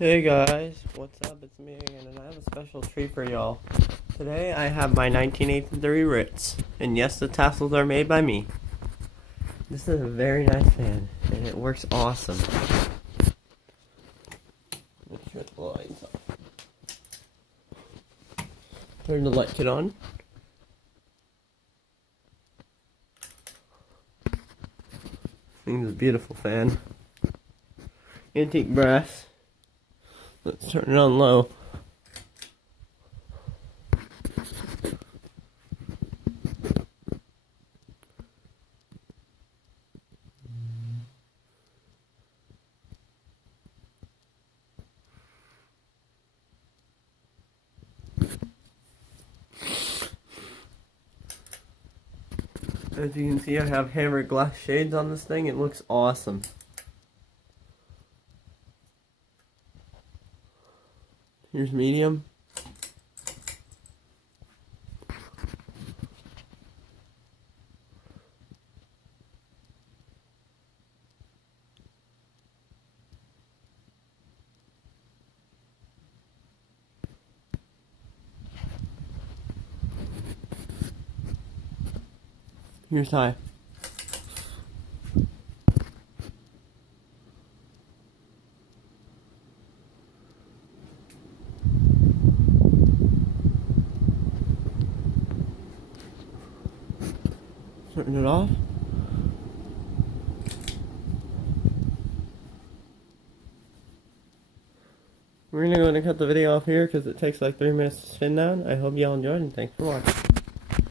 Hey guys, what's up? It's me again, and I have a special treat for y'all. Today I have my 1983 Ritz, and yes, the tassels are made by me. This is a very nice fan, and it works awesome. Let's turn the lights off. Turn the light kit on. This is a beautiful fan. Antique brass. Let's turn it on low. As you can see, I have hammered glass shades on this thing. It looks awesome. Here's medium. Here's high. Turn it off. We're gonna cut the video off here because it takes like 3 minutes to spin down. I hope y'all enjoyed and thanks for watching.